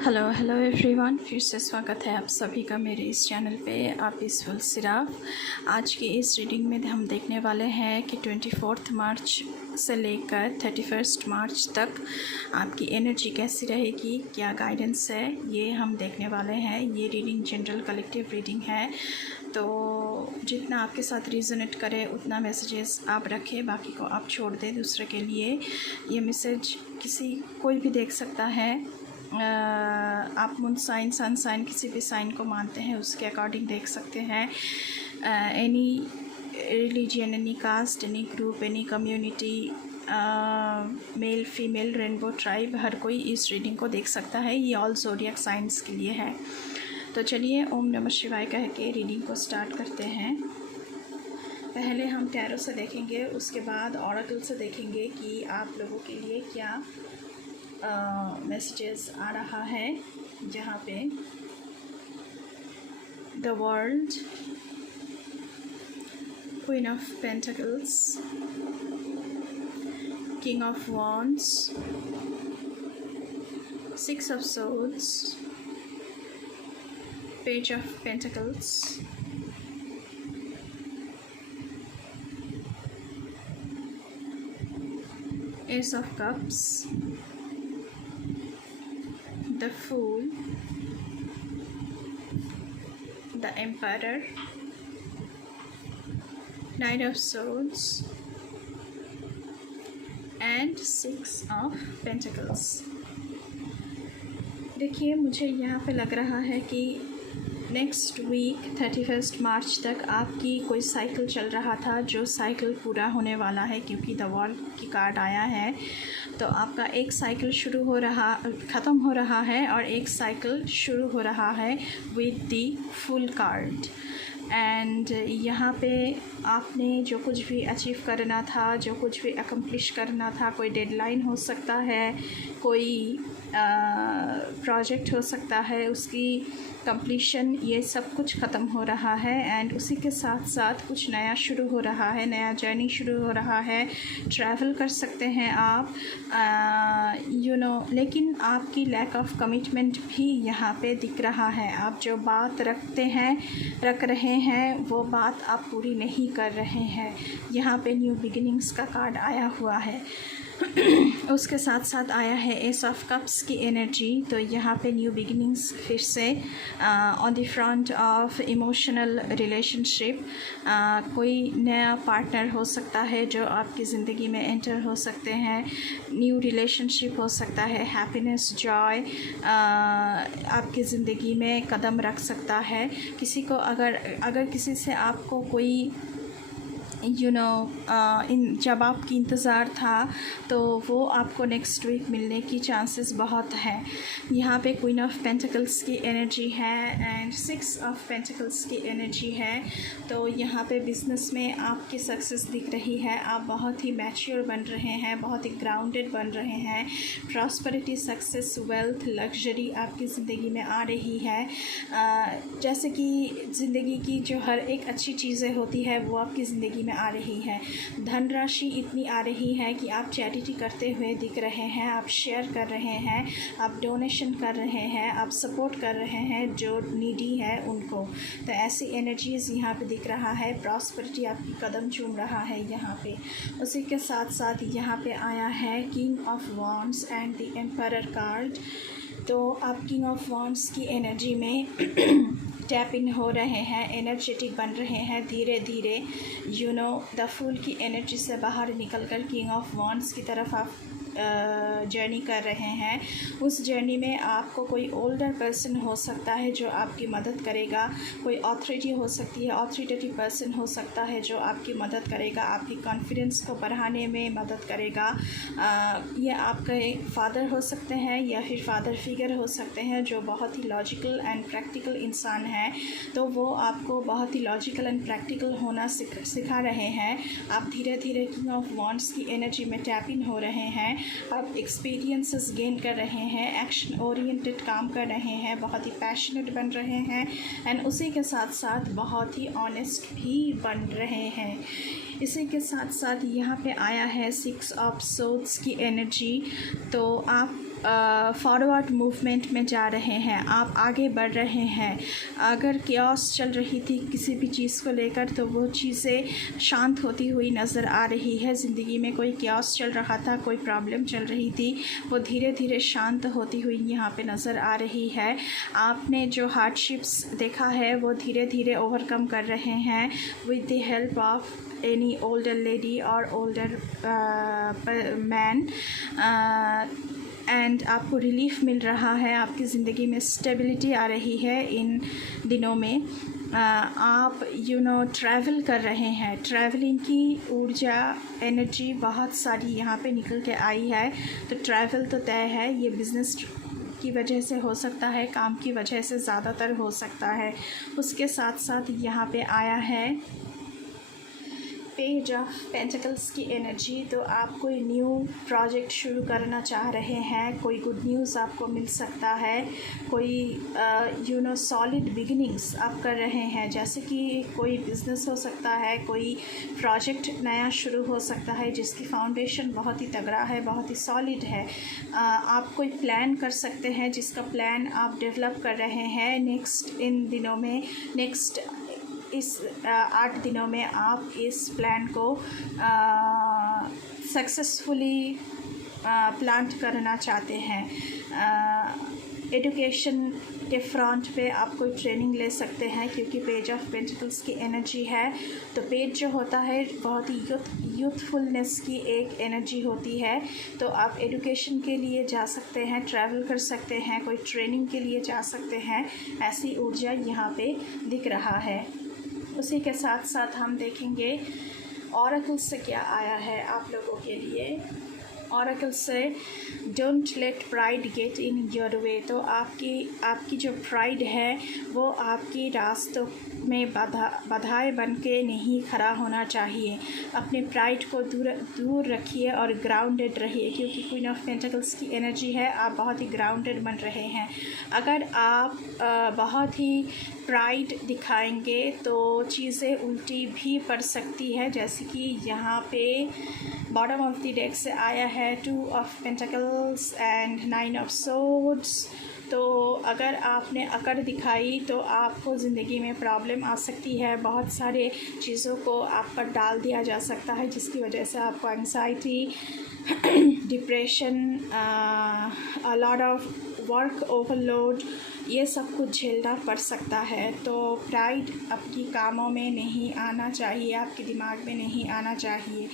Hello everyone, फिर से स्वागत है आप सभी का मेरे इस चैनल पे। आप पीसफुल सिराफ। आज की इस रीडिंग में हम देखने वाले हैं कि 24 मार्च से लेकर 31 मार्च तक आपकी एनर्जी कैसी रहेगी, क्या गाइडेंस है, ये हम देखने वाले हैं। ये रीडिंग जनरल कलेक्टिव रीडिंग है, तो जितना आपके साथ रिजोनेट करे उतना मैसेजेस आप रखें, बाकी को आप छोड़ दें दूसरे के लिए। ये मैसेज कोई भी देख सकता है। आप मून साइन, सन साइन, किसी भी साइन को मानते हैं उसके अकॉर्डिंग देख सकते हैं। Any religion, any caste, any group, any community, male female, rainbow tribe, हर कोई इस रीडिंग को देख सकता है। ये ऑल ज़ोडिएक साइंस के लिए है। तो चलिए ओम नमः शिवाय कह के रीडिंग को स्टार्ट करते हैं। पहले हम टैरो से देखेंगे, उसके बाद ऑरेकल से देखेंगे कि आप लोगों के लिए क्या मैसेजेस आ रहा है। जहाँ पे the world, queen of pentacles, king of wands, six of swords, page of pentacles, S of cups, the Fool, the Emperor, Knight of Swords and Six of Pentacles। देखिए, मुझे यहाँ पे लग रहा है कि नेक्स्ट वीक 31 मार्च तक आपकी कोई साइकिल चल रहा था, जो साइकिल पूरा होने वाला है, क्योंकि द वॉल की कार्ड आया है। तो आपका एक साइकिल ख़त्म हो रहा है और एक साइकिल शुरू हो रहा है with the full card. And यहाँ पे आपने जो कुछ भी अचीव करना था, जो कुछ भी अकम्प्लिश करना था, कोई डेडलाइन हो सकता है, कोई प्रोजेक्ट हो सकता है, उसकी कंप्लीशन, ये सब कुछ ख़त्म हो रहा है। एंड उसी के साथ साथ कुछ नया शुरू हो रहा है, नया जर्नी शुरू हो रहा है। ट्रैवल कर सकते हैं आप, लेकिन आपकी लैक ऑफ कमिटमेंट भी यहाँ पे दिख रहा है। आप जो बात रख रहे हैं वो बात आप पूरी नहीं कर रहे हैं। यहाँ पे न्यू बिगिनिंग्स का कार्ड आया हुआ है। उसके साथ साथ आया है एस ऑफ कप्स की एनर्जी। तो यहाँ पे न्यू बिगिनिंग्स फिर से on the front of emotional relationship. कोई नया पार्टनर हो सकता है जो आपकी ज़िंदगी में एंटर हो सकते हैं। न्यू रिलेशनशिप हो सकता है। हैप्पीनेस, जॉय आपकी ज़िंदगी में कदम रख सकता है। किसी को अगर किसी से आपको कोई जब आपकी इंतज़ार था, तो वो आपको नेक्स्ट वीक मिलने की चांसेस बहुत हैं। यहाँ पे क्वीन ऑफ पेंटिकल्स की एनर्जी है एंड सिक्स ऑफ पेंटिकल्स की एनर्जी है। तो यहाँ पे बिज़नेस में आपकी सक्सेस दिख रही है। आप बहुत ही मैच्योर बन रहे हैं, बहुत ही ग्राउंडेड बन रहे हैं। प्रॉस्पेरिटी, सक्सेस, वेल्थ, लग्जरी आपकी ज़िंदगी में आ रही है। जैसे कि ज़िंदगी की जो हर एक अच्छी चीज़ें होती है वो आपकी ज़िंदगी आ रही है। धनराशि इतनी आ रही है कि आप चैरिटी करते हुए दिख रहे हैं, आप शेयर कर रहे हैं, आप डोनेशन कर रहे हैं, आप सपोर्ट कर रहे हैं जो नीडी है उनको। तो ऐसी एनर्जीज़ यहाँ पे दिख रहा है। प्रॉस्पेरिटी आपकी कदम चूम रहा है यहाँ पे। उसी के साथ साथ यहाँ पे आया है king of wands and the emperor card. तो आप किंग ऑफ वॉन्ड्स की एनर्जी में टैप इन हो रहे हैं, एनर्जेटिक बन रहे हैं धीरे धीरे। द फूल की एनर्जी से बाहर निकलकर किंग ऑफ वॉन्ड्स की तरफ आप जर्नी कर रहे हैं। उस जर्नी में आपको कोई ओल्डर पर्सन हो सकता है जो आपकी मदद करेगा। कोई ऑथोरिटी हो सकती है, ऑथोरिटेटिव पर्सन हो सकता है जो आपकी मदद करेगा, आपकी कॉन्फिडेंस को बढ़ाने में मदद करेगा। ये आपके फादर हो सकते हैं या फिर फादर फिगर हो सकते हैं जो बहुत ही लॉजिकल एंड प्रैक्टिकल इंसान है। तो वो आपको बहुत ही लॉजिकल एंड प्रैक्टिकल होना सिखा रहे हैं। आप धीरे धीरे किंग ऑफ वॉन्ड्स की एनर्जी में टैप इन हो रहे हैं। आप एक्सपीरियंसेस गेन कर रहे हैं, एक्शन ओरिएंटेड काम कर रहे हैं, बहुत ही पैशनेट बन रहे हैं एंड उसी के साथ साथ बहुत ही ऑनेस्ट भी बन रहे हैं। इसी के साथ साथ यहाँ पे आया है सिक्स ऑफ सोर्ड्स की एनर्जी। तो आप फॉरवर्ड मूवमेंट में जा रहे हैं, आप आगे बढ़ रहे हैं। अगर क्योस चल रही थी किसी भी चीज़ को लेकर तो वो चीज़ें शांत होती हुई नज़र आ रही है। ज़िंदगी में कोई क्योस चल रहा था, कोई प्रॉब्लम चल रही थी, वो धीरे धीरे शांत होती हुई यहाँ पे नज़र आ रही है। आपने जो हार्डशिप्स देखा है वो धीरे धीरे ओवरकम कर रहे हैं with the help of any older lady और ओल्डर मैन, एंड आपको रिलीफ मिल रहा है। आपकी ज़िंदगी में स्टेबिलिटी आ रही है इन दिनों में। आप ट्रैवल कर रहे हैं, ट्रैवलिंग की ऊर्जा एनर्जी बहुत सारी यहाँ पे निकल के आई है। तो ट्रैवल तो तय है, ये बिज़नेस की वजह से हो सकता है, काम की वजह से ज़्यादातर हो सकता है। उसके साथ साथ यहाँ पे आया है पेज ऑफ पेंटिकल्स की एनर्जी। तो आप कोई न्यू प्रोजेक्ट शुरू करना चाह रहे हैं, कोई गुड न्यूज़ आपको मिल सकता है, कोई सॉलिड बिगिनिंग्स आप कर रहे हैं, जैसे कि कोई बिज़नेस हो सकता है, कोई प्रोजेक्ट नया शुरू हो सकता है जिसकी फाउंडेशन बहुत ही तगड़ा है, बहुत ही सॉलिड है। आप कोई प्लान कर सकते हैं जिसका प्लान आप डेवलप कर रहे हैं नेक्स्ट इन दिनों में, नेक्स्ट इस 8 दिनों में आप इस प्लान को सक्सेसफुली प्लांट करना चाहते हैं। एजुकेशन के फ्रंट पे आप कोई ट्रेनिंग ले सकते हैं क्योंकि पेज ऑफ पेंटिकल्स की एनर्जी है। तो पेज जो होता है बहुत ही यूथफुलनेस की एक एनर्जी होती है। तो आप एजुकेशन के लिए जा सकते हैं, ट्रैवल कर सकते हैं, कोई ट्रेनिंग के लिए जा सकते हैं, ऐसी ऊर्जा यहाँ पे दिख रहा है। उसी के साथ साथ हम देखेंगे ऑरेकल से क्या आया है आप लोगों के लिए। ऑरेकल से don't let pride get in your way. तो आपकी जो प्राइड है वो आपकी रास्तों में बाधाएं बन के नहीं खड़ा होना चाहिए। अपने प्राइड को दूर रखिए और ग्राउंडेड रहिए, क्योंकि क्वीन ऑफ पेंटिकल्स की एनर्जी है, आप बहुत ही ग्राउंडेड बन रहे हैं। अगर आप बहुत ही प्राइड दिखाएंगे तो चीज़ें उल्टी भी पड़ सकती है, जैसे कि यहाँ पे बॉटम ऑफ द डेक से आया है 2 of pentacles and 9 of swords. तो अगर आपने अकड़ दिखाई तो आपको ज़िंदगी में प्रॉब्लम आ सकती है, बहुत सारे चीज़ों को आप पर डाल दिया जा सकता है जिसकी वजह से आपको anxiety, depression, a lot of work overload, ये सब कुछ झेलना पड़ सकता है। तो प्राइड आपकी कामों में नहीं आना चाहिए, आपके दिमाग में नहीं आना चाहिए।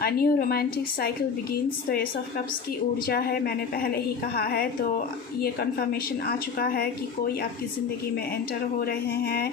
A new romantic cycle begins. तो एस ऑफ कप्स की ऊर्जा है, मैंने पहले ही कहा है, तो ये कंफर्मेशन आ चुका है कि कोई आपकी ज़िंदगी में एंटर हो रहे हैं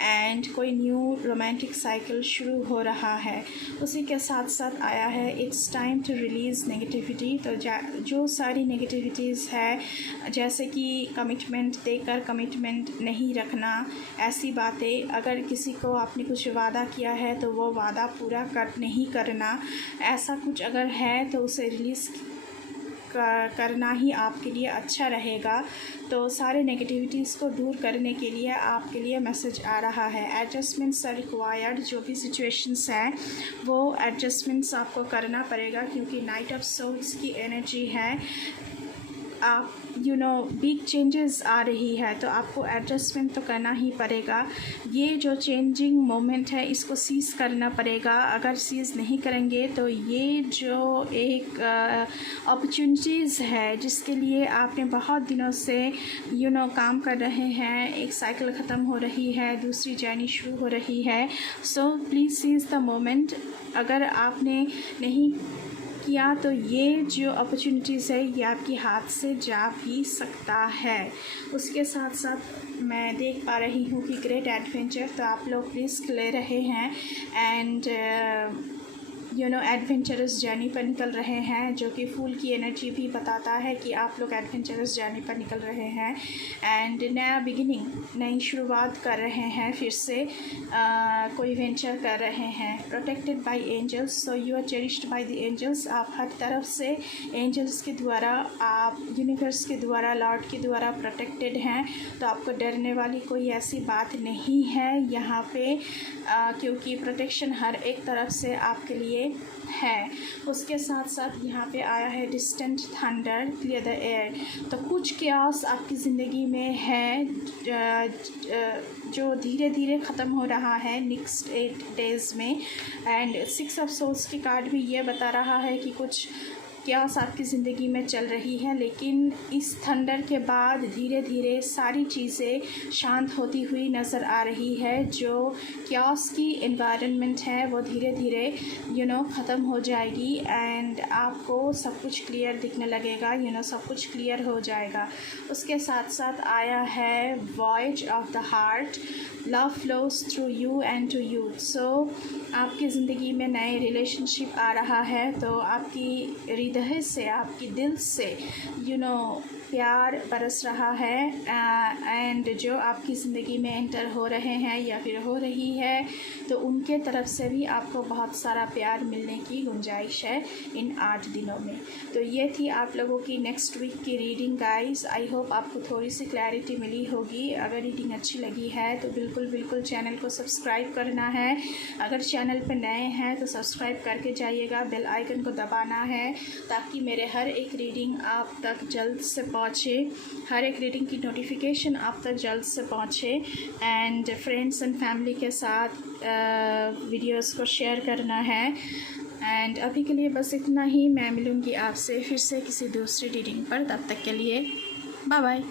एंड कोई न्यू रोमांटिक साइकिल शुरू हो रहा है। उसी के साथ साथ आया है it's time to release negativity. तो जो सारी नेगेटिविटीज़ है, जैसे कि कमिटमेंट देकर कमिटमेंट नहीं रखना, ऐसी बातें, अगर किसी को आपने कुछ वादा किया है तो वो वादा पूरा नहीं करना, ऐसा कुछ अगर है तो उसे रिलीज़ करना ही आपके लिए अच्छा रहेगा। तो सारे नेगेटिविटीज़ को दूर करने के लिए आपके लिए मैसेज आ रहा है। Adjustments are required. जो भी सिचुएशंस हैं वो एडजस्टमेंट्स आपको करना पड़ेगा, क्योंकि नाइट ऑफ सोल्स की एनर्जी है। आप बिग चेंजेस आ रही है तो आपको एडजस्टमेंट तो करना ही पड़ेगा। ये जो चेंजिंग मोमेंट है इसको सीज़ करना पड़ेगा। अगर सीज़ नहीं करेंगे तो ये जो एक अपॉर्चुनिटीज़ है जिसके लिए आपने बहुत दिनों से काम कर रहे हैं, एक साइकिल ख़त्म हो रही है, दूसरी जर्नी शुरू हो रही है। So please seize the moment. अगर आपने नहीं किया तो ये जो अपॉर्चुनिटीज़ है ये आपके हाथ से जा भी सकता है। उसके साथ साथ मैं देख पा रही हूँ कि ग्रेट एडवेंचर, तो आप लोग रिस्क ले रहे हैं एंड एडवेंचरस जर्नी पर निकल रहे हैं, जो कि फूल की एनर्जी भी बताता है कि आप लोग एडवेंचरस जर्नी पर निकल रहे हैं एंड नया बिगिनिंग, नई शुरुआत कर रहे हैं, फिर से कोई वेंचर कर रहे हैं। Protected by angels. So you are cherished by the angels. आप हर तरफ से एंजल्स के द्वारा, आप यूनिवर्स के द्वारा, लॉर्ड के द्वारा प्रोटेक्टेड हैं। तो आपको डरने वाली कोई ऐसी बात नहीं है यहाँ पे, क्योंकि प्रोटेक्शन हर एक तरफ से आपके लिए लिए है। उसके साथ साथ यहाँ पे आया है distant thunder, clear the air. तो कुछ क्यास आपकी ज़िंदगी में है जो धीरे धीरे ख़त्म हो रहा है नेक्स्ट 8 डेज़ में। एंड 6 ऑफ सोल्स की कार्ड भी ये बता रहा है कि कुछ क्यास आपकी ज़िंदगी में चल रही है, लेकिन इस थंडर के बाद धीरे धीरे सारी चीज़ें शांत होती हुई नज़र आ रही है। जो क्यास की एनवायरनमेंट है वो धीरे धीरे ख़त्म हो जाएगी एंड आपको सब कुछ क्लियर दिखने लगेगा, सब कुछ क्लियर हो जाएगा। उसके साथ साथ आया है voice of the heart, love flows through you and to you. So आपकी ज़िंदगी में नए रिलेशनशिप आ रहा है, तो आपकी हृदय से, आपकी दिल से प्यार बरस रहा है। एंड जो आपकी ज़िंदगी में एंटर हो रहे हैं या फिर हो रही है, तो उनके तरफ से भी आपको बहुत सारा प्यार मिलने की गुंजाइश है इन 8 दिनों में। तो ये थी आप लोगों की नेक्स्ट वीक की रीडिंग गाइस। आई होप आपको थोड़ी सी क्लैरिटी मिली होगी। अगर रीडिंग अच्छी लगी है तो बिल्कुल चैनल को सब्सक्राइब करना है। अगर चैनल पर नए हैं तो सब्सक्राइब करके जाइएगा, बेल आइकन को दबाना है ताकि मेरे हर एक रीडिंग आप तक जल्द से पहुँचे, हर एक रीडिंग की नोटिफिकेशन आप तक जल्द से पहुँचे। एंड फ्रेंड्स एंड फैमिली के साथ वीडियोस को शेयर करना है। एंड अभी के लिए बस इतना ही। मैं मिलूँगी आपसे फिर से किसी दूसरी रीडिंग पर। तब तक के लिए बाय बाय।